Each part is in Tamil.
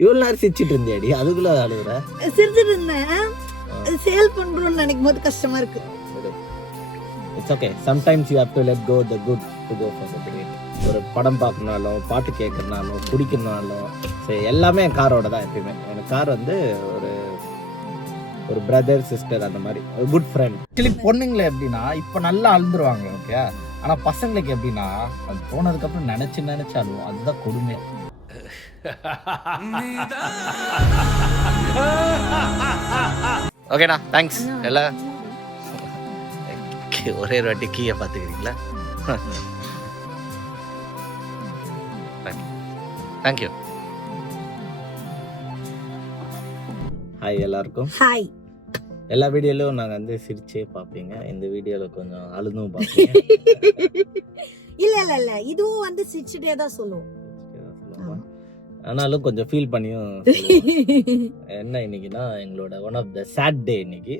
இவ்வளவு நேரம் சிரிச்சிட்டு இருந்தியாடி, அதுக்குள்ள அழுகுற? சிரிச்சிட்டு இருந்தேன். சேல் பண்றோம்னு நினைக்கும் போது கஷ்டமா இருக்கு. It's okay, sometimes you have to let go the good to go for the great. ஒரு படம் பார்க்கணுனாலும், பாட்டு கேட்கறனாலும், குடிக்கணுனாலும் சரி, எல்லாமே என் காரோட தான் எப்பயுமே. எனக்கு கார் வந்து ஒரு பிரதர் சிஸ்டர், அந்த மாதிரி ஒரு குட் ஃப்ரெண்ட். ஆக்சுவலி பொண்ணுங்களை எப்படின்னா இப்போ நல்லா அழுந்துருவாங்க, ஓகே. ஆனால் பசங்களுக்கு எப்படின்னா அது போனதுக்கப்புறம் நினைச்சாலும் அதுதான் கொடுமை. ஓகேண்ணா, தேங்க்ஸ். எல்லாம் ஒரே ஒரு வாட்டி கீயை பார்த்துக்கிறீங்களா? தேங்க்யூ. ஹாய் எல்லாருக்கும். ஹாய். எல்லா வீடியோலையும் நாங்கள் வந்து சிரிச்சே பார்ப்பீங்க, இந்த வீடியோவில் கொஞ்சம் அழுதும் பார்ப்பீங்க. இல்ல இதுவும் வந்து சிரிச்சுட்டே தான் சொல்லுவோம். ஆனாலும் கொஞ்சம் ஃபீல் பண்ணியும் என்ன இன்னைக்குன்னா எங்களோட one of the sad day இன்னைக்கு.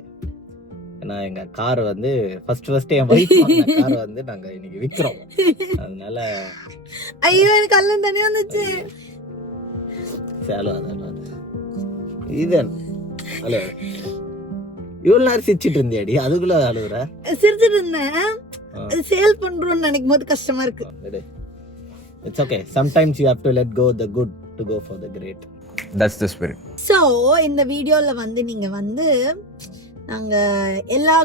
ஏன்னா எங்க கார் வந்து ஃபர்ஸ்ட் என் வைஃப் கார் வந்து நாங்க இன்னைக்கு விற்கிறோம். அதனால ஐயோ எனக்கு கல்லம் தண்ணி வந்துச்சு. சேலோ அதெல்லாம் இது ஹலோ, இவ்வளவு நேரம் சிரிச்சிட்டு இருந்தியாடி, அதுக்குள்ள அழுகுற? சிரிச்சிட்டு இருந்தேன். சேல் பண்றோம்னு நினைக்கும் போது கஷ்டமா இருக்கு. It's okay, sometimes you have to let go the good to go for the great. That's the spirit. So இந்த வீடியோல வந்து நீங்க வந்து நாங்க எல்லா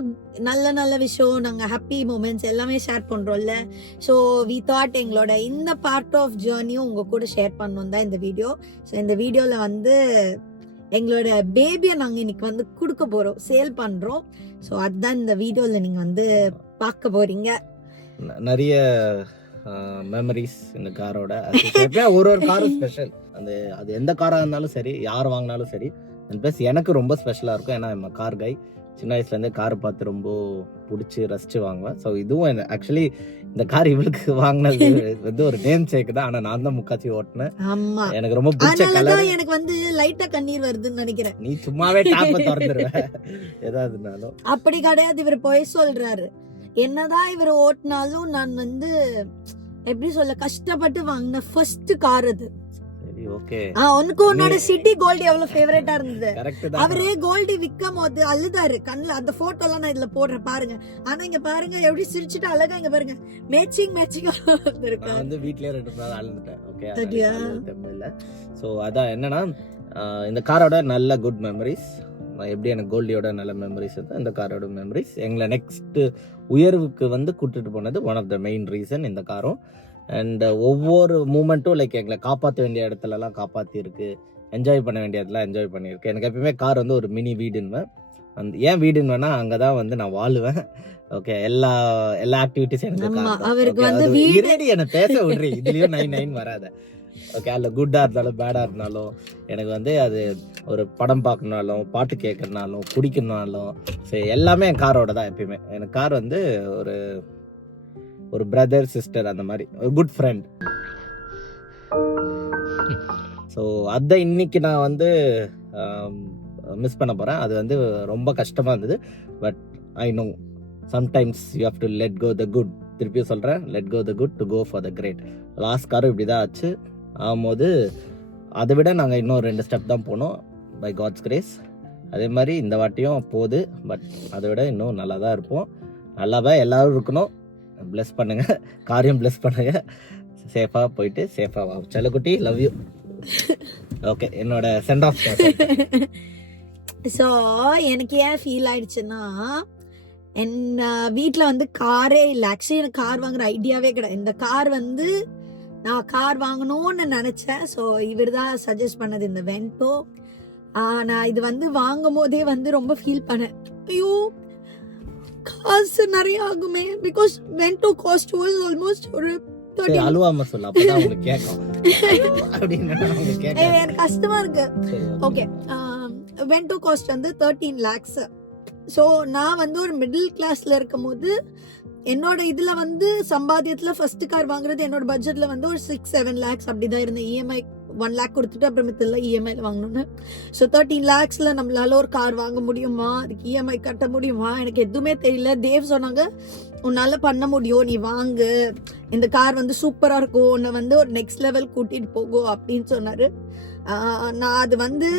நல்ல விஷயம், நாங்க ஹாப்பி மூமெண்ட்ஸ் எல்லாமே ஷேர் பண்றோம்ல. ஸோ வி தாட் எங்களோட இந்த பார்ட் ஆஃப் ஜேர்னியும் உங்க கூட ஷேர் பண்ணணும் தான் இந்த வீடியோ. ஸோ இந்த வீடியோல வந்து எங்களோட பேபியை நாங்க இன்னைக்கு வந்து கொடுக்க போறோம், சேல் பண்றோம். ஸோ அதுதான் இந்த வீடியோல நீங்க வந்து பார்க்க போறீங்க. நிறைய மெமரிஸ் இந்த காரோட. ஒரு காரும் ஸ்பெஷல். அது எந்த காராக இருந்தாலும் சரி, யார் வாங்கினாலும் சரி, அண்ட் ப்ளஸ் எனக்கு ரொம்ப ஸ்பெஷலாக இருக்கும். ஏன்னா நம்ம கார் கை, சின்ன வயசுலேருந்தே காரை பார்த்து ரொம்ப பிடிச்சி ரசிச்சு வாங்குவேன். ஸோ இதுவும் ஆக்சுவலி இந்த கார் இவளுக்கு வாங்கினது வந்து ஒரு நேம் சேக் தான். ஆனால் நான் தான் முக்காச்சி ஓட்டினேன். ஆமா, எனக்கு ரொம்ப பிடிச்ச கலர். எனக்கு வந்து லைட்டா கண்ணீர் வருதுன்னு நினைக்கிறேன். நீ சும்மாவே டாப்பை திறந்துருவேன் ஏதாவதுனாலும். அப்படி கிடையாது, இவர் போய் சொல்றாரு. என்னதான் இவர் ஓட்டினாலும் நான் வந்து எப்படி சொல்ல, கஷ்டப்பட்டு வாங்கின ஃபர்ஸ்ட் கார் அது. உனக்கு உன்னோட சிட்டி கோல்டு எவ்வளவு ஃபேவரட்டா இருந்தது. அவரே கோல்டு விற்கும் போது அழுதாரு கண்ணுல. அந்த போட்டோ எல்லாம் நான் இதுல போடுறேன் பாருங்க. ஆனா இங்க பாருங்க எப்படி சிரிச்சுட்டு அழகா, இங்க பாருங்க மேட்சிங் நான் வந்து வீட்லயே 2 நாள் அழுந்துட்டேன். ஓகே, சோ அதான் என்னன்னா இந்த காரோட நல்ல குட் மெமரிஸ். எப்படி எனக்கு கோல்டியோட நல்ல மெமரிஸ் தான் இந்த காரோட மெமரிஸ். எங்களை நெக்ஸ்ட் உயர்வுக்கு வந்து கூட்டிட்டு போனது one of the main reason இந்த காரும். அண்ட் ஒவ்வொரு மூமெண்ட்டும் லைக் எங்களை காப்பாற்ற வேண்டிய இடத்துலலாம் காப்பாற்றிருக்கு, என்ஜாய் பண்ண வேண்டிய இடத்துல என்ஜாய் பண்ணியிருக்கு. எனக்கு எப்பயுமே கார் வந்து ஒரு மினி வீடுன்னுவேன். ஏன் வீடுன்னு அங்கே தான் வந்து நான் வாழுவேன். ஓகே, எல்லா ஆக்டிவிட்டிஸும் எனக்கு என்னை பேச விடுறி, இதுலேயும் 9 வராத. ஓகே, அதில் குட்டாக இருந்தாலும் பேடாக இருந்தாலும் எனக்கு வந்து அது ஒரு படம் பார்க்கணுனாலும், பாட்டு கேட்கறனாலும், குடிக்கணுனாலும் சரி, எல்லாமே என் காரோட தான் எப்பயுமே. எனக்கு கார் வந்து ஒரு பிரதர் சிஸ்டர், அந்த மாதிரி ஒரு குட் ஃப்ரெண்ட். ஸோ அதை இன்னைக்கு நான் வந்து மிஸ் பண்ண போகிறேன். அது வந்து ரொம்ப கஷ்டமாக இருந்தது. But I know sometimes you have to let go the good. திருப்பியும் சொல்கிறேன், let go the good to go for the great. Last காரும் இப்படி தான் ஆச்சு. ஆகும்போது அதை விட நாங்கள் இன்னும் 2 ஸ்டெப் தான் போனோம் பை காட்ஸ் கிரேஸ். அதே மாதிரி இந்த வாட்டியும் போகுது. பட் அதை விட இன்னும் நல்லா தான் இருப்போம். நல்லாவே எல்லோரும் இருக்கணும். பிளஸ் பண்ணுங்க, காரியம் பிளஸ் பண்ணுங்க. சேஃபாக போயிட்டு சேஃபாக வா செல்லக்குட்டி, லவ் யூ. ஓகே, என்னோட சென்ட் ஆஃப். ஸோ எனக்கு ஏன் ஃபீல் ஆயிடுச்சுன்னா, என் வீட்டில் வந்து காரே இல்லை. ஆக்சுவலி எனக்கு கார் வாங்குற ஐடியாவே கிடையாது. இந்த கார் வந்து நான் கார் வாங்கணும்னு நினச்சேன். ஸோ இவர் தான் சஜஸ்ட் பண்ணது இந்த வென்டோ. நான் இது வந்து வாங்கும் போதே வந்து ரொம்ப ஃபீல் பண்ணேன், ஐயோ காசு நிறைய ஆகுமே. Because Vento cost was almost ஒரு 30. அலுவாம சொல்ல அப்பதான் உங்களுக்கு கேட்கும் அப்படினா எனக்கு கஷ்டமா இருக்கு. ஓகே, வென்டோ காஸ்ட் வந்து 13 lakhs. ஸோ நான் வந்து ஒரு மிடில் கிளாஸ்ல இருக்கும் போது என்னோட இதுல வந்து சம்பாத்தியத்துல ஃபர்ஸ்ட் கார் வாங்குறது என்னோட பட்ஜெட்ல வந்து ஒரு 6-7 lakhs அப்படிதான் இருந்தேன். இஎம்ஐ 1 lakh கொடுத்துட்டு அப்புறம் மித்தல இஎம்ஐல வாங்கணும்னு. ஸோ 13 lakhsல நம்மளால ஒரு கார் வாங்க முடியுமா, அதுக்கு இஎம்ஐ கட்ட முடியுமா, எனக்கு எதுவுமே தெரியல. தேவ் சொன்னாங்க, உன்னால பண்ண முடியும், நீ வாங்கு, இந்த கார் வந்து சூப்பரா இருக்கும், உன்னை வந்து ஒரு நெக்ஸ்ட் லெவல் கூட்டிட்டு போகும் அப்படின்னு சொன்னாரு. நான் அது வந்து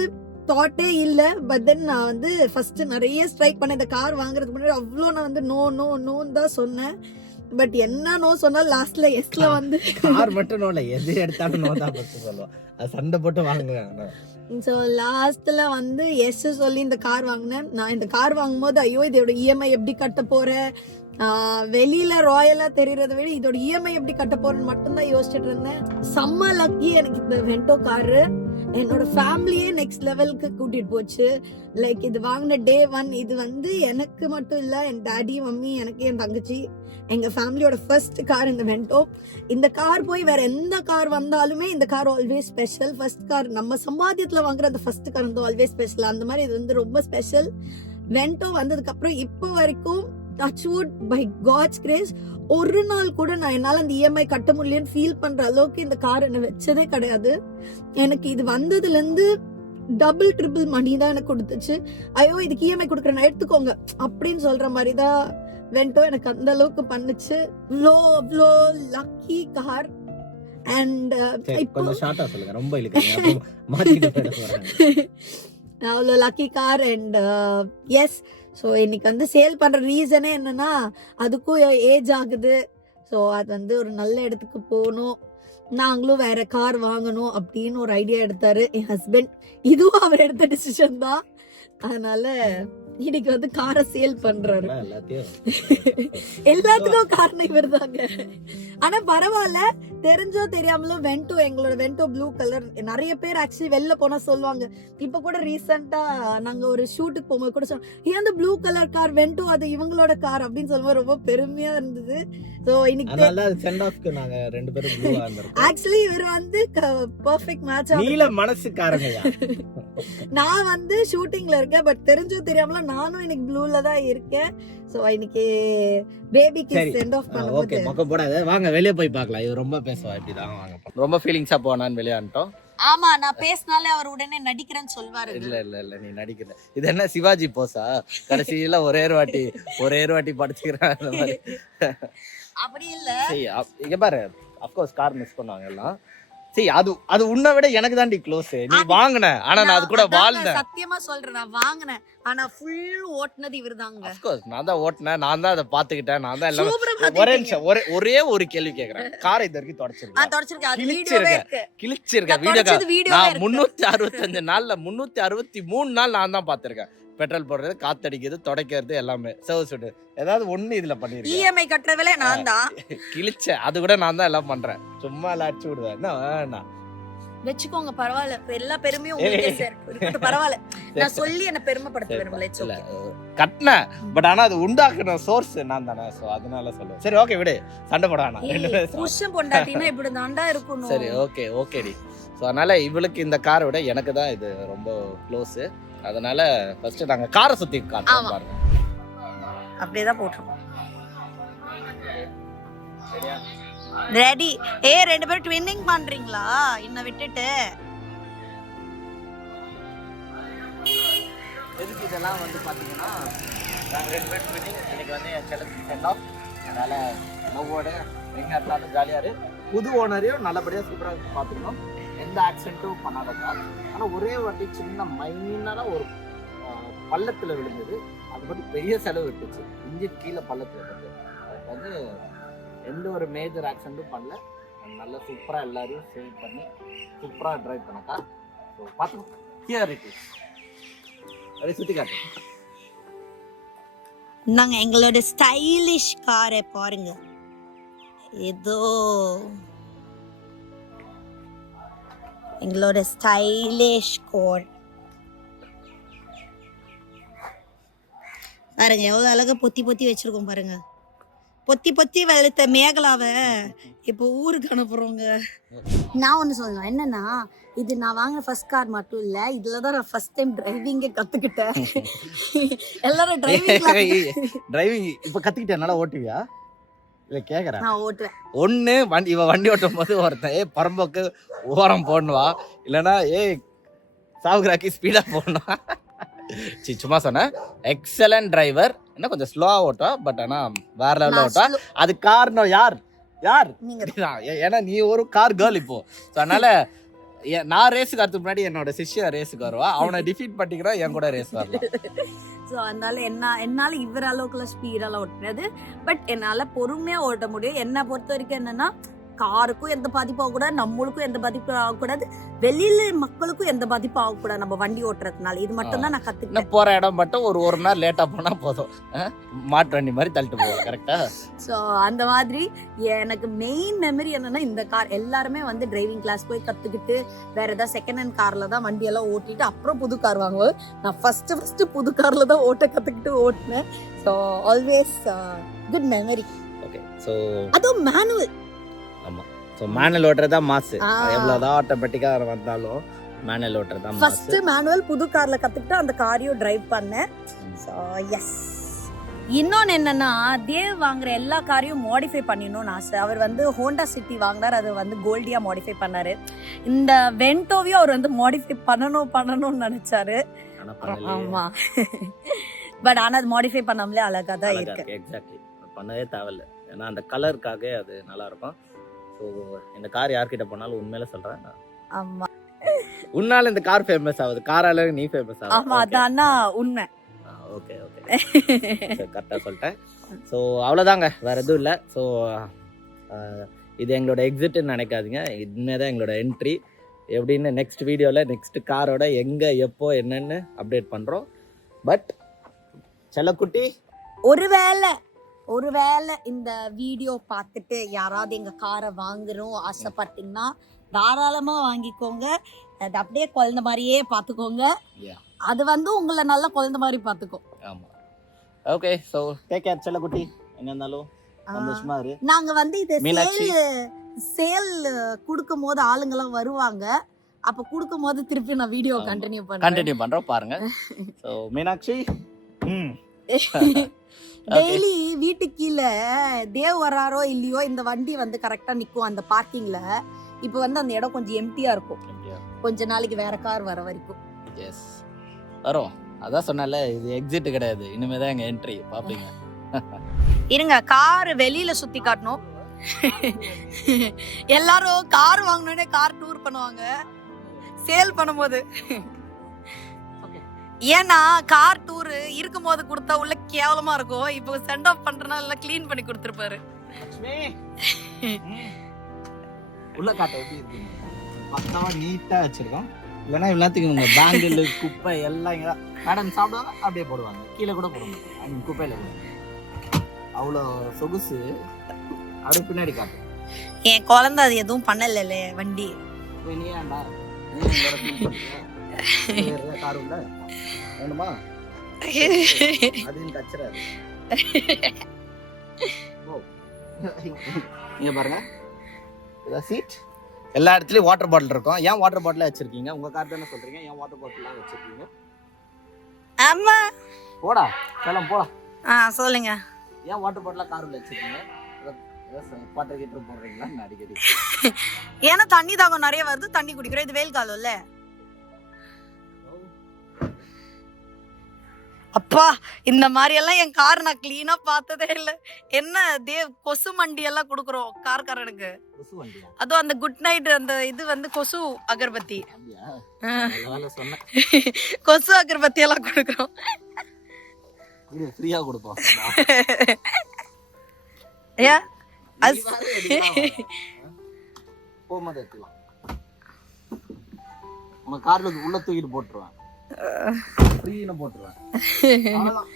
தாட்டே இல்ல. பட் தென் நான் வந்து ஃபர்ஸ்ட் நிறைய ஸ்ட்ரைக் பண்ணேன் இந்த கார் வாங்குறதுக்கு முன்னாடி. அவ்வளோ நான் வந்து நோன்னு தான் சொன்னேன். பட் என்ன நோ சொன்னாலும் லாஸ்ட்ல எஸ்ல வந்து கார் மட்டும் நோ இல்ல, எது எடுத்தாலும் நோ தான் ஃபர்ஸ்ட் சொல்லுவோம். அது சண்டை போட்டு வாங்குவாங்க. ஸோ லாஸ்ட்ல வந்து எஸ் சொல்லி இந்த கார் வாங்கினேன். நான் இந்த கார் வாங்கும்போது ஐயோ இதோட இஎம்ஐ எப்படி கட்ட போறேன், வெளியில ராயலா தெரியறத விட இதோட இஎம்ஐ எப்படி கட்ட போறேன்னு மட்டும்தான் யோசிச்சுட்டு இருந்தேன். செம்ம லக்கி எனக்கு இந்த வென்டோ காரு. என்னோட ஃபேமிலியே நெக்ஸ்ட் லெவலுக்கு கூட்டிட்டு போச்சு. லைக் இது வாங்கின டே 1 இது வந்து எனக்கு மட்டும் இல்ல, என் டாடி மம்மி எனக்கு என் தங்கச்சி எங்க ஃபேமிலியோட ஃபர்ஸ்ட் கார் இந்த வென்டோ. இந்த கார் போய் வேற எந்த கார் வந்தாலுமே இந்த car always special. First car நம்ம சம்பாத்தியத்துல வாங்குற அந்த ஃபர்ஸ்ட் கார் வந்து ஆல்வேஸ் ஸ்பெஷல். அந்த மாதிரி இது வந்து ரொம்ப ஸ்பெஷல். வென்டோ வந்ததுக்கு அப்புறம் இப்போ வரைக்கும் டச்வுட் பை காட்ஸ் கிரேஸ் ஒரு நாள் கூட நான் என்னால அந்த இஎம்ஐ கட்ட முடியலன்னு ஃபீல் பண்ற அளவுக்கு இந்த கார் என்ன வச்சதே கிடையாது. எனக்கு இது வந்ததுல இருந்து டபுள் ட்ரிபிள் மணி தான் எனக்கு கொடுத்துச்சு. ஐயோ இதுக்கு இஎம்ஐ கொடுக்குறேன் எடுத்துக்கோங்க அப்படின்னு சொல்ற மாதிரி தான் வென்டோ எனக்கு அந்த அளவுக்கு பண்ணுச்சு. அவ்வளோ லக்கி கார். அண்ட் கொஞ்சம் ஷார்ட்டா சொல்லுங்க, ரொம்ப இழுக்குறீங்க, மாத்திட்டு போயிட போறாங்க. அவ்வளோ lucky car. And yes, so இன்னைக்கு வந்து சேல் பண்ற ரீசனே என்னன்னா அதுக்கும் ஏஜ் ஆகுது. ஸோ அது வந்து ஒரு நல்ல இடத்துக்கு போகணும், நாங்களும் வேற கார் வாங்கணும் அப்படின்னு ஒரு ஐடியா எடுத்தாரு என் ஹஸ்பண்ட். இதுவும் அவர் எடுத்த டிசிஷன் தான். அதனால இன்னைக்கு வந்து காரை சேல் பண்றாரு. எல்லாத்துக்கும் காரணம் இவர் தாங்க. ஆனா பரவாயில்ல, தெரிஞ்சோ தெரியாமலோ வென்டோ, எங்களோட வென்டோ ப்ளூ கலர் நிறைய பேர் ஆக்சுவலி வெளில போனா சொல்லுவாங்க. இப்ப கூட ரீசெண்டா நாங்க ஒரு ஷூட்டுக்கு போகும்போது கூட சொன்னோம், ஏன் அந்த ப்ளூ கலர் கார் வென்டோ அது இவங்களோட கார் அப்படின்னு சொல்லும்போது ரொம்ப பெருமையா இருந்தது. சோ இன்னைக்கு சென்ட் ஆஃப்க்கு நாங்க ரெண்டு பேரும் ப்ளூவா இருந்திருக்கோம். ஆக்சுவலி இவர் வந்து பெர்ஃபெக்ட் மேட்ச் ஆகும். நீல மனசுக்காரங்கயா. நான் வந்து ஷூட்டிங்ல இருக்கேன், பட் தெரிஞ்சோ தெரியாமல நானும் இன்னைக்கு ப்ளூல தான் இருக்கேன். சோ இன்னைக்கு பேபிக்கு சென்ட் ஆஃப் பண்ணும்போது ஓகே மொக்க போடாத, வாங்க வெளிய போய் பார்க்கலாம். இது ரொம்ப பேசுவா இப்படிதான். வாங்க, ரொம்ப ஃபீலிங்ஸா போனான்னு வெளிய வந்துட்டோம். ஆமா, நான் பேசினாலே அவர் உடனே நடிக்கிறேன்னு சொல்வாரு. இல்ல நீ நடிக்கல. இது என்ன சிவாஜி போஸா? கடைசியில ஒரே ஒரு வாட்டி படுத்துக்கிறேன் அந்த மாதிரி. அப்படி இல்ல. சரி இங்க பாரு, ஆஃப் கோர்ஸ் கார் மிஸ் பண்ணாங்க எல்லாம். சரி அது உன்னை விட எனக்கு தாண்டி க்ளோஸ். நீ வாங்குன, ஆனா நான் அது கூட வாழ்ந்தேன். சத்தியமா சொல்றேன், நான் வாங்குனேன், ஆனா ஃபுல் ஓட்டுனது இவர்தாங்க. ஆஃப் கோர்ஸ் நான் தான் ஓட்டுனேன், நான் தான் அதை பாத்துக்கிட்டேன், நான் தான் எல்லாம். ஒரே நிமிஷம், ஒரே ஒரு கேள்வி கேக்குறேன். காரை இது வரைக்கும் கிழிச்சிருக்கேன். வீடியோ நான் 365 நாள்ல 363 நாள் நான் தான் பாத்திருக்கேன். பெட்ரோல் போடுறது, காத்தடிக்கிறது, துடைக்கிறது எல்லாமே. சர்வீஸ் விட்டு ஏதாவது ஒண்ணு இதுல பண்ணிருக்கேன். இஎம்ஐ கட்டறதுல நான் தான் கிழிச்ச, அது கூட நான் தான் எல்லாம் பண்றேன். சும்மா அடிச்சு விடுவேன். என்ன வேணாம் வெச்சுக்கோங்க, பரவாயில்ல. எல்லா பெருமையும் உங்களுக்கே சேரும். பரவாயில்ல, நான் சொல்லி என்ன பெருமைப்படுத்த விரும்பல. கட்டின பட் ஆனா அது உண்டாக்குன சோர்ஸ் நான் தானே. சோ அதனால சொல்லுவேன். சரி ஓகே விடு, சண்டை போடானா. புருஷன் பொண்டாட்டினா இப்படி தாண்டா இருக்கணும். சரி ஓகேடி. ஸோ அதனால இவளுக்கு இந்த காரை விட எனக்கு தான் இது ரொம்ப க்ளோஸ். அதனால ஃபர்ஸ்ட் நாங்க காரை சுத்தி காட்டுறோம் பாருங்க. அப்படியேதான் போட்டுருவோம். ரெடி? ரெண்டு பேரும் ட்வின்னிங் பண்றீங்களா? என்ன விட்டுட்டு எதுக்கு இதெல்லாம் வந்து பாத்தீங்கன்னா, நாங்க ரெண்டு பேரும் ட்வின்னிங். இன்னைக்கு வந்து என் செல்லத்துக்கு சென்ட் ஆஃப். அதனால லவ்வோட எங்க இருந்தாலும் ஜாலியா இரு. புது ஓனரையும் நல்லபடியா சூப்பரா பாத்துக்கணும். எந்த ஆக்சிடென்ட்டும் பண்ணாத கார். ஆனால் ஒரே வாட்டி சின்ன மைனான ஒரு பள்ளத்தில் விழுந்தது. அது மட்டும் பெரிய செலவு விட்டுச்சு. இன்ஜின் கீழே பள்ளத்தில் விழுந்து அதுக்கு வந்து எந்த ஒரு மேஜர் ஆக்சிடென்ட்டும் பண்ணல. நல்லா சூப்பராக எல்லாரையும் சேவ் பண்ணி சூப்பராக ட்ரைவ் பண்ண கார். ஸோ பார்த்துக்கோ, ஹியர் இட் இஸ். அப்படியே சுற்றி காட்டு. நாங்கள் எங்களோட ஸ்டைலிஷ் காரை பாருங்க. ஏதோ எங்களோட ஸ்டைலிஷ் கார் பாருங்க, எவ்வளோ அழகா பொத்தி வச்சிருக்கோம் பாருங்க. பொத்தி வெளுத்த மேகலாவை இப்போ ஊருக்கு அனுப்புறோங்க. நான் ஒன்று சொல்லணும் என்னன்னா, இது நான் வாங்கின ஃபர்ஸ்ட் கார் மட்டும் இல்லை, இதில் தான் நான் ஃபர்ஸ்ட் டைம் டிரைவிங்கே கற்றுக்கிட்டேன். எல்லாரும் டிரைவிங் இப்போ கற்றுக்கிட்டேன். நல்லா ஓட்டுவியா? இல்லை கேட்குறேன். நான் ஓட்டுவேன். ஒன்று வண்டி ஓட்டும் போது ஒருத்தன் பரம்போக்கு ஓரம் போடணுவா, இல்லைன்னா சாவுகிராக்கி ஸ்பீடாக போடணும். சும்மா சொன்னேன். Excellent driver. என்ன கொஞ்சம் ஸ்லோவாக ஓட்டா, பட் ஆனால் வேற லெவலில் ஓட்டா. அது காரணம் யார்? ஏன்னா நீ ஒரு கார் கேர்ள் இப்போ. ஸோ அதனால நான் ரேஸுக்கு வரதுக்கு முன்னாடி என்னோட சிஷ்யா ரேஸுக்கு வருவா, அவனை டிஃபீட் பண்ணிக்கிறா என் கூட ரேஸ் வரலாம். ஸோ அதனால என்னால இவர் அளவுக்குலாம் ஸ்பீடெல்லாம் ஓட்டுறது, பட் என்னால பொறுமையா ஓட்ட முடியும். என்னை பொறுத்த வரைக்கும் என்னன்னா, காருக்கும் எந்த பாதிப்பும் ஆகக்கூடாது, நம்மளுக்கும் எந்த பாதிப்பும் ஆகக்கூடாது, வெளியில மக்களுக்கும் எந்த பாதிப்பும் ஆகக்கூடாது நம்ம வண்டி ஓட்டுறதுனால. இது மட்டும் தான் நான் கத்துக்கிட்டேன். போற இடம் மட்டும் ஒரு மணி நேரம் லேட்டா போனா போதும், மாட்டு வண்டி மாதிரி தள்ளிட்டு போவோம். கரெக்டா? ஸோ அந்த மாதிரி எனக்கு மெயின் மெமரி என்னன்னா, இந்த கார் எல்லாருமே வந்து டிரைவிங் கிளாஸ் போய் கத்துக்கிட்டு வேற ஏதாவது செகண்ட் ஹேண்ட் கார்ல தான் வண்டி எல்லாம் ஓட்டிட்டு அப்புறம் புது கார் வாங்குவோம். நான் ஃபர்ஸ்ட் புது கார்ல தான் ஓட்ட கத்துக்கிட்டு ஓட்டினேன். So always good memory. Okay. So அதுவும் மேனுவல். ஆமா. ஸோ மேனுவல் ஓட்டுறதா மாசு. எவ்வளவுதான் ஆட்டோமேட்டிக்கா வந்தாலும் மேனுவல் ஓட்டுறதா மாசு. ஃபர்ஸ்ட் மேனுவல் புது கார்ல கத்துக்கிட்டு அந்த காரையும் டிரைவ் பண்ணேன். So yes. இன்னொன்னு என்னன்னா, தேவ் வாங்குற எல்லா காரையும் மாடிஃபை பண்ணிடணும்னு ஆசை. அவர் வந்து ஹோண்டா சிட்டி வாங்கினார், அது வந்து கோல்டியா மாடிஃபை பண்ணாரு. இந்த வென்டோவையும் அவர் வந்து மாடிஃபை பண்ணணும்னு நினைச்சாரு. ஆமா. பட் ஆனா அது மாடிஃபை பண்ணாமலே அழகா தான் இருக்கு. எக்ஸாக்ட்லி. பண்ணவே தேவையில்லை, ஏன்னா அந்த கலருக்காக அது நல்லா இருக்கும். ஸோ இந்த கார் யார்கிட்ட போனாலும் உண்மையில சொல்றேன், ஆமா, உன்னால இந்த கார் ஃபேமஸ் ஆகுது, காரால நீ ஃபேமஸ் ஆகுது. ஆமா, அதான்னா உண்மை. ஓகே ஓகே, கரெக்டாக சொல்லிட்டேன். ஸோ அவ்வளோதாங்க, வேற எதுவும் இல்லை. ஸோ இது எங்களோட எக்ஸிட்னு நினைக்காதீங்க, இதுமே தான் எங்களோட என்ட்ரி. எப்படின்னு நெக்ஸ்ட் வீடியோவில் நெக்ஸ்ட் காரோட எங்கே எப்போ என்னன்னு அப்டேட் பண்ணுறோம். பட் செல்லக்குட்டி, ஒருவேளை இந்த வீடியோ பார்த்துட்டு யாராவது எங்க காரை வாங்குறோம் ஆசைப்பட்டீங்கன்னா தாராளமா வாங்கிக்கோங்க. அது அப்படியே குழந்தை மாதிரியே பார்த்துக்கோங்க. அது வந்து உங்களை நல்லா குழந்தை மாதிரி பார்த்துக்கோ. ஆமா. ஓகே, சோ டேக் கேர் செல்லக்குட்டி. எங்க இருந்தாலும் சந்தோஷமா இரு. நாங்க வந்து இது சேல் கொடுக்கும் போது ஆளுங்கெல்லாம் வருவாங்க. அப்ப கொடுக்கும் போது திருப்பி நான் வீடியோ கண்டினியூ பண்றோம் பாருங்க. சோ மீனாட்சி, டெய்லி வீட்டுக்கு கீழே தேவ் வராரோ இல்லையோ இந்த வண்டி வந்து கரெக்டா நிக்கும் அந்த பார்க்கிங்ல. இப்ப வந்து அந்த இடம் கொஞ்சம் எம்டியா இருக்கும், கொஞ்ச நாளைக்கு வேற கார் வர வரைக்கும். எஸ், வரும். அதான் சொன்னல, இது எக்ஸிட் கிடையாது, இனிமே தான் எங்க என்ட்ரி. பாப்பீங்க. இருங்க, கார் வெளியில சுத்தி காட்டணும். எல்லாரும் கார் வாங்கணும்னே கார் டூர் பண்ணுவாங்க சேல் பண்ணும்போது. ஏன்னா கார் டூர் இருக்கும் போது கொடுத்தா உள்ள கேவலமா இருக்கும். இப்போ சென்ட் ஆஃப் பண்றதுனால எல்லாம் க்ளீன் பண்ணி கொடுத்துருப்பாரு. உள்ள காட்ட எப்படி இருக்கு, பக்காவா நீட்டா வச்சிருக்கோம். இல்லைன்னா எல்லாத்துக்கும் உங்க பேங்கில் குப்பை எல்லாம் இங்கே மேடம் சாப்பிடுவாங்க, அப்படியே போடுவாங்க, கீழே கூட போடுவாங்க குப்பையில கூட. அவ்வளோ சொகுசு. அப்படி பின்னாடி காட்டு. என் குழந்தை அது எதுவும் பண்ணல வண்டி. நீ ஏன்டா கார் உள்ள வேணுமா? அது கச்சராது. நீங்க பாருங்க, சீட் எல்லா இடத்துலயும் வாட்டர் பாட்டில் இருக்கும். ஏன் வாட்டர் பாட்டில் வச்சிருக்கீங்க? உங்க கார் தானே சொல்றீங்க, ஏன் வாட்டர் பாட்டில் வச்சிருக்கீங்க? ஆமா, போடா செல்லம் போடா. சொல்லுங்க, ஏன் வாட்டர் பாட்டில் கார்ல வச்சிருக்கீங்க? வாட்டர் ஹீட்டர் போடுறீங்களா அடிக்கடி? ஏன்னா தண்ணி தாகம் நிறைய வருது, தண்ணி குடிக்கிறோம். இது வெயில் காலம் இல்ல. அப்பா, இந்த மாதிரி எல்லாம் என் கார் நான் கிளீனா பார்த்ததே இல்ல. என்ன தேவ், கொசு மண்டி எல்லாம் குடுக்குறோம் கார்காரனுக்கு. அதுவும் அந்த குட் நைட் அந்த இது வந்து கொசு அகர்பத்தி, கொசு அகர்பத்தி எல்லாம் குடுக்குறோம். ஃப்ரீயா கொடுப்போம். போகும்போது எடுத்துக்கலாம். உங்க கார்ல உள்ள தூக்கிட்டு போட்டுருவேன், போட்டுருவேன்.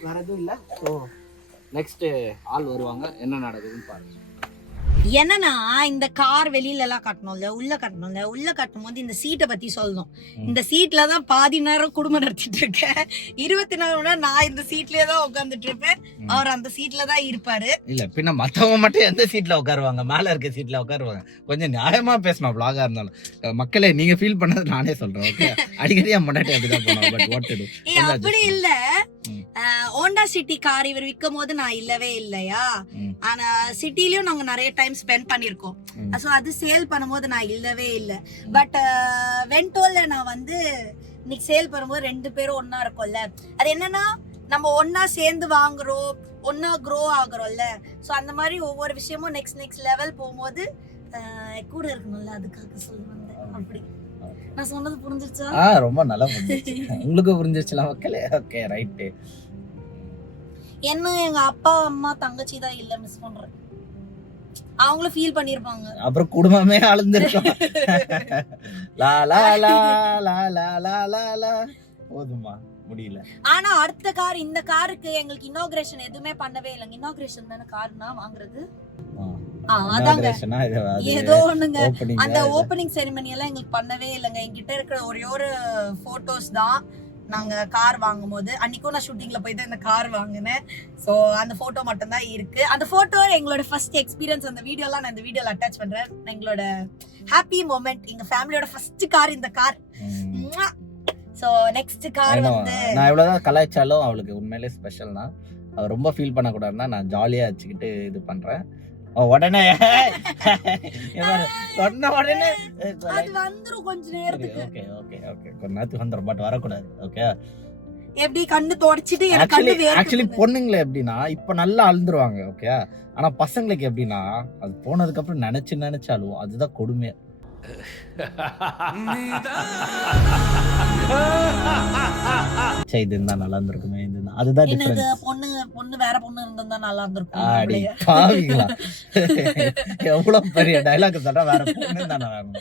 வேற எதுவும் இல்ல. ஸோ நெக்ஸ்ட் ஆள் வருவாங்க, என்ன நடக்குதுன்னு பாருங்க. என்னன்னா, இந்த கார் வெளியில எல்லாம் கட்டணும்ல, உள்ள கட்டும் போது இந்த சீட்டை பத்தி சொல்லணும். இந்த சீட்ல தான் பாதி நேரம் குடும்பம் நடத்திட்டு இருக்கேன். 24 மணி நேரம் நான் இந்த சீட்லயே தான் உட்காந்துட்டு இருப்பேன். அவர் அந்த சீட்ல தான் இருப்பாரு. இல்ல பின்ன மத்தவங்க மட்டும் எந்த சீட்ல உட்காருவாங்க? மேல இருக்க சீட்ல உட்காருவாங்க. கொஞ்சம் நியாயமா பேசணும் vlog-ஆ இருந்தாலும். மக்களே, நீங்க ஃபீல் பண்ணது நானே சொல்றேன். ஓகே, அடிக்கடி முன்னாடி அப்படிதான் போனோம். பட் வாட் டு டு, அப்படி இல்ல. ஹோண்டா சிட்டி கார் இவர் விற்கும் போது நான் இல்லவே இல்லையா, ஆனா சிட்டிலயும் நாங்க நிறைய டைம் ஸ்பெண்ட் பண்ணிருக்கோம். சோ அது சேல் பண்ணும்போது நான் இல்லவே இல்ல. பட் வென்டோல நான் வந்து இன்னைக்கு சேல் பண்ணும்போது 2 பேரும் ஒன்னா இருக்கோம்ல. அது என்னன்னா, நம்ம ஒன்னா சேர்ந்து வாங்குறோம், ஒன்னா க்ரோ ஆகுறோம்ல. சோ அந்த மாதிரி ஒவ்வொரு விஷயமும் நெக்ஸ்ட் லெவல் போகும்போது கூட இருக்கணும்ல, அதுக்காக சொல்லுவாங்க. அப்படி நான் சொன்னது புரிஞ்சிருச்சா? ரொம்ப நல்லா புரிஞ்சிச்சு. உங்களுக்கு புரிஞ்சிருச்சுலாம் மக்களே. Okay right. என்ன எங்க அப்பா அம்மா தங்கச்சி தான் இல்ல மிஸ் பண்றேன். அவங்களும் ஃபீல் பண்ணிருப்பாங்க. அப்புறம் குடும்பமே அழுந்திருக்கும். லா லா லா லா லா லா லா லா. போதுமா முடியல. ஆனா அடுத்த கார் இந்த காருக்கு எங்களுக்கு இனாகிரேஷன் எதுவுமே பண்ணவே இல்லைங்க. இனாகிரேஷன் தான கார்னா வாங்குறது. அதாங்க ஏதோ ஒண்ணுங்க. அந்த ஓபனிங் செரிமனி எல்லாம் எங்களுக்கு பண்ணவே இல்லைங்க. என்கிட்ட இருக்கிற ஒரே ஒரு போட்டோஸ் தான் நாங்க கார் வாங்கும் போது. அன்னைக்கும் நான் ஷூட்டிங்ல போய் தான் இந்த கார் வாங்கினேன். சோ அந்த போட்டோ மட்டும் தான் இருக்கு. அந்த போட்டோ எங்களோட ஃபர்ஸ்ட் எக்ஸ்பீரியன்ஸ். அந்த வீடியோலாம் நான் இந்த வீடியோல அட்டாச் பண்றேன். எங்களோட ஹாப்பி மொமெண்ட், எங்க ஃபேமிலியோட ஃபர்ஸ்ட் கார் இந்த கார். சோ நெக்ஸ்ட் கார் வந்து நான் எவ்வளவுதான் கலாய்ச்சாலும் அவளுக்கு உண்மையிலேயே ஸ்பெஷல் தான். அவ ரொம்ப ஃபீல் பண்ண கூடாதுன்னா நான் ஜாலியா வச்சுக்கிட்டு இது பண்றேன். உடனே சொன்ன உடனே அது வந்துரும் கொஞ்ச நேரத்துக்கு. ஓகே ஓகே ஓகே கொஞ்ச நேரத்துக்கு வந்துரும். பட் வரக்கூடாது. ஓகே எப்படி கண்ணு தொடச்சிட்டு எனக்கு கண்ணு வேர்க்குது. ஆக்சுவலி பொண்ணுங்கள எப்படின்னா இப்ப நல்லா அழுந்துருவாங்க. ஓகே ஆனா பசங்களுக்கு எப்படின்னா அது போனதுக்கு அப்புறம் நினைச்சாலும் அதுதான் கொடுமை. சரி இது இருந்தா நல்லா இருந்திருக்குமே. இது அதுதான் எனக்கு பொண்ணு வேற பொண்ணு இருந்தா நல்லா இருந்திருக்கும். அடி பாவிங்களா, எவ்வளவு பெரிய டயலாக் சொல்றா. வேற பொண்ணு தானே வேணும்.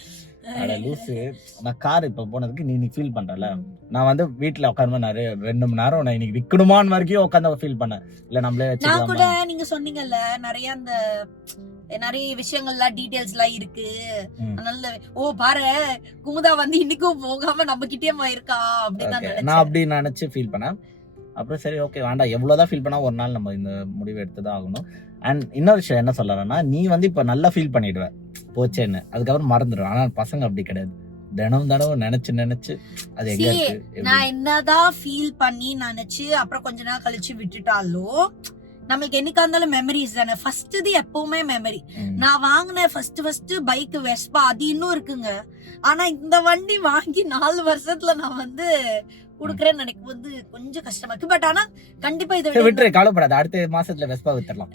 அட லூசு. நான் கார் இப்ப போனதுக்கு நீ ஃபீல் பண்றல. நான் வந்து வீட்டுல உட்காந்து நிறைய 2 மணி நேரம் நான் இன்னைக்கு விக்கணுமான்னு வரைக்கும் உட்காந்து ஃபீல் பண்ணேன். இல்ல நம்மளே நான் கூட நீங்க சொன்னீங்கல்ல நிறைய அந்த நிறைய விஷயங்கள்லாம் டீடைல்ஸ் எல்லாம் இருக்கு. அதனால பாரு குமுதா வந்து இன்னைக்கும் போகாம நம்ம கிட்டே இருக்கா அப்படின்னு நான் அப்படி நினைச்சு ஃபீல் பண்ணேன். அப்புறம் சரி ஓகே வேண்டாம், எவ்வளவுதான் ஃபீல் பண்ணா ஒரு நாள் நம்ம இந்த முடிவு எடுத்துதான் ஆகணும். அண்ட் இன்னொரு விஷயம் என்ன சொல்றேன்னா, நீ வந்து இப்ப நல்லா ஃபீல் பண்ணிடுவ போச்சேன்னு, அதுக்கப்புறம் மறந்துடுவேன். ஆனா பசங்க அப்படி கிடையாது. தினம் நினைச்சு அது எங்க இருக்கு. நான் என்னதான் ஃபீல் பண்ணி நினைச்சு அப்புறம் கொஞ்ச நாள் கழிச்சு விட்டுட்டாலும் நம்மளுக்கு என்னைக்கா இருந்தாலும் மெமரிஸ் தானே. ஃபர்ஸ்ட் இது எப்பவுமே மெமரி. நான் வாங்கின ஃபர்ஸ்ட் பைக் வெஸ்பா அது இன்னும் இருக்குங்க. ஆனா இந்த வண்டி வாங்கி 4 வருஷத்துல நான் வந்து குடுக்கறேன்னு நினைக்கும் போது கொஞ்சம் கஷ்டமா இருக்கு. பட் ஆனா கண்டிப்பா இதை விட்டுரு, கவலைப்படாது. அடுத்த மாசத்துல வெஸ்பா வித்துடலாம்.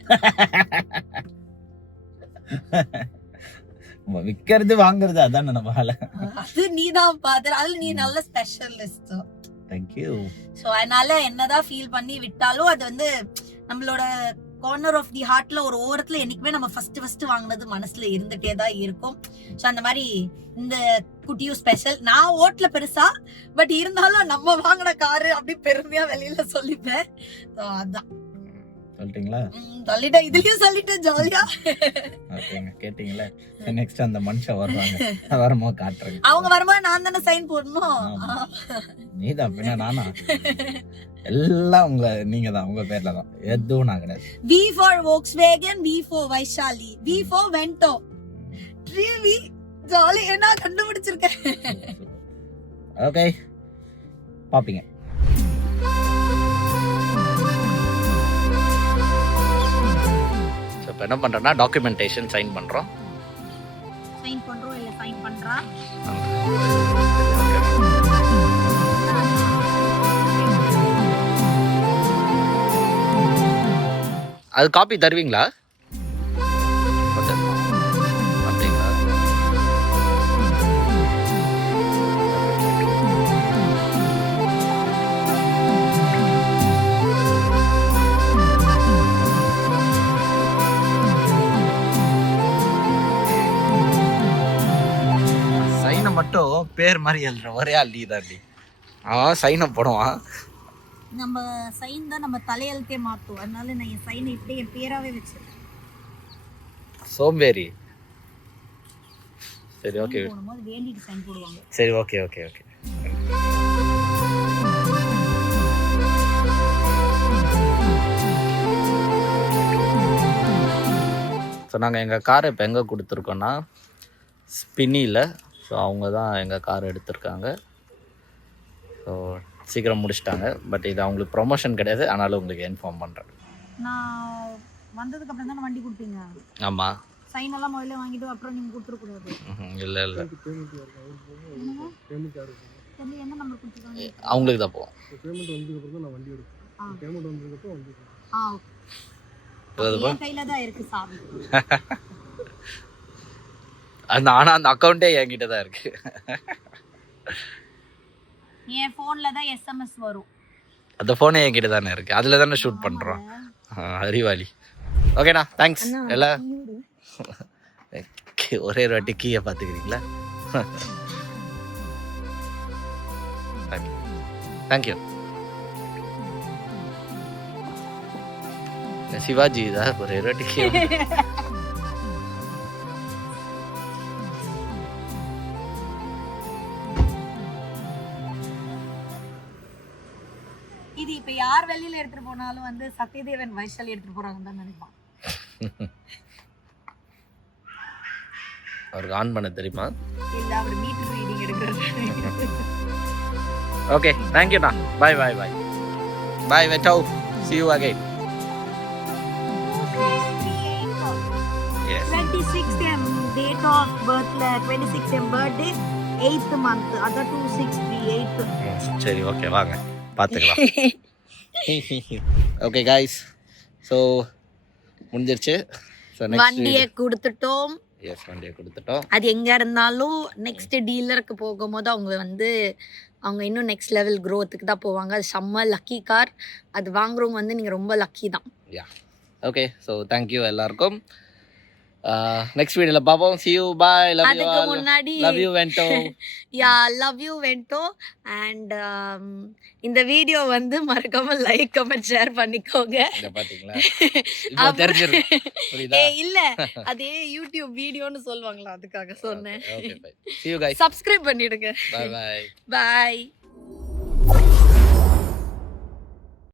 விக்கிறது வாங்குறது அதான் நம்ம வேலை. அது நீதான் பாத்து, அதுல நீ நல்ல ஸ்பெஷலிஸ்ட். தேங்க்யூ. சோ அதனால என்னதான் ஃபீல் பண்ணி விட்டாலும் அது வந்து நம்மளோட கார்னர் ஆஃப் தி ஹார்ட்ல ஒரு ஓரத்துல என்னைக்குமே நம்ம ஃபர்ஸ்ட் வாங்கினது மனசுல இருந்துட்டே தான் இருக்கும். சோ அந்த மாதிரி இந்த குட்டியும் ஸ்பெஷல். நான் ஓட்டல பெருசா, பட் இருந்தாலும் நம்ம வாங்கின காரு அப்படி பெருமையா வெளியில சொல்லிப்பேன். அதான் சொல்லிட்டீங்களா? சொல்லிட்டேன், இதுலயும் சொல்லிட்டேன் ஜாலியா. ஓகேங்க, கேட்டீங்களா? நெக்ஸ்ட் அந்த மனுஷன் வருவாங்க, வரும்போது காட்டுறேன். அவங்க வரும்போது நான் தானே சைன் போடணும். நீதான் பின்ன நானா? எல்லாம் நீங்க தான், உங்க பேர்ல தான். எதுவும் நான் கிடையாது. V for Volkswagen, V for Vaishali, V for Vento. ட்ரீவி ஜாலி என்ன கண்டுபிடிச்சிருக்கேன். ஓகே பாப்பீங்க. இப்போ என்ன பண்றோம்னா டாக்குமெண்டேஷன் சைன் பண்றோம். இல்ல சைன் பண்றா. அது காப்பி தருவீங்களா? அப்படிங்களா? சைனை மட்டும் பேர் மாதிரி எழுதுற ஒரே ஆள் நீ தான். அவன் சைனை போடுவான், நம்ம சைன் தான் நம்ம தலையெழுத்தே மாத்தும். அதனால நான் என் சைனை இப்படி என் பேராவே வச்சிருக்கேன். சோம்பேறி. சரி ஓகே, போடும்போது வேண்டிட்டு சைன் போடுவாங்க. சரி ஓகே ஓகே ஓகே. ஸோ நாங்கள் எங்கள் காரை இப்போ எங்கே கொடுத்துருக்கோன்னா ஸ்பின்னியில். ஸோ அவங்க தான் எங்கள் கார் எடுத்திருக்காங்க. ஸோ சீக்கிரம் முடிச்சிட்டாங்க. பட் இது அவங்களுக்கு ப்ரொமோஷன் கிடையாது, ஆனாலும் உங்களுக்கு இன்ஃபார்ம் பண்ணுறேன். நான் வந்ததுக்கு அப்புறம் தான் வண்டி கொடுப்பீங்க. ஆமாம், சைன் எல்லாம் முதல்ல வாங்கிட்டு அப்புறம் நீங்கள் கொடுத்துடக்கூடாது. இல்லை இல்லை, என்ன நம்பர் கொடுத்துருக்காங்க அவங்களுக்கு தான் போவோம். என் கையில தான் இருக்கு சாவி. ஆனால் அந்த அக்கௌண்ட்டே என்கிட்ட தான் இருக்கு. என் போன்ல தான் எஸ்எம்எஸ் வரும். அந்த ஃபோனே என்கிட்ட தானே இருக்குது, அதில் தானே ஷூட் பண்ணுறோம். அறிவாளி. ஓகேண்ணா, தேங்க்ஸ். எல்லாம் ஒரே ஒரு வாட்டி கீயை பார்த்துக்கிறீங்களா? தேங்க்யூ. சிவாஜி தான் ஒரே ஒரு வாட்டி கீ. இது இப்ப யார் வெளியில எடுத்துட்டு போனாலும் வந்து சத்யதேவன் வைஷாலி எடுத்துட்டு போறாங்கன்னு தான் நினைப்பான். அவருக்கு ஆன் பண்ண தெரியுமா? இல்ல, அவர் மீட்டர் ரீடிங் எடுக்கிறது. ஓகே, தேங்க்யூண்ணா. பாய் பாய் பாய் பாய் வெட்டோ. see you again. Yes. 26th date of birth, 26th birthday, 8th month, other 2638. சரி, ஓகே, வாங்க பார்த்துக்கலாம். ஓகே காய்ஸ், ஸோ முடிஞ்சிருச்சு. ஸோ வண்டியை கொடுத்துட்டோம். எஸ், வண்டியை கொடுத்துட்டோம். அது எங்க இருந்தாலும் நெக்ஸ்ட் டீலருக்கு போகும்போது அவங்க இன்னும் நெக்ஸ்ட் லெவல் க்ரோத்துக்கு தான் போவாங்க. அது செம்ம லக்கி கார். அது வாங்குறவங்க வந்து நீங்க ரொம்ப லக்கி தான். யா, ஓகே. ஸோ தேங்க்யூ எல்லாருக்கும். நெக்ஸ்ட் வீடியோல பாப்போம். see you, bye, love you அதுக்கு all, முன்னாடி love you Vento. Yeah, love you Vento. And இந்த வீடியோ வந்து மறக்காம லைக் கமெண்ட் ஷேர் பண்ணிக்கோங்க. இத பாத்தீங்களா, இப்போ தெரிஞ்சிருக்கு. புரியுதா? இல்ல, அதே யூடியூப் வீடியோன்னு சொல்லுவாங்களா, அதுக்காக சொன்னேன். Okay, bye. see you guys. Subscribe பண்ணிடுங்க. bye bye. பாய்.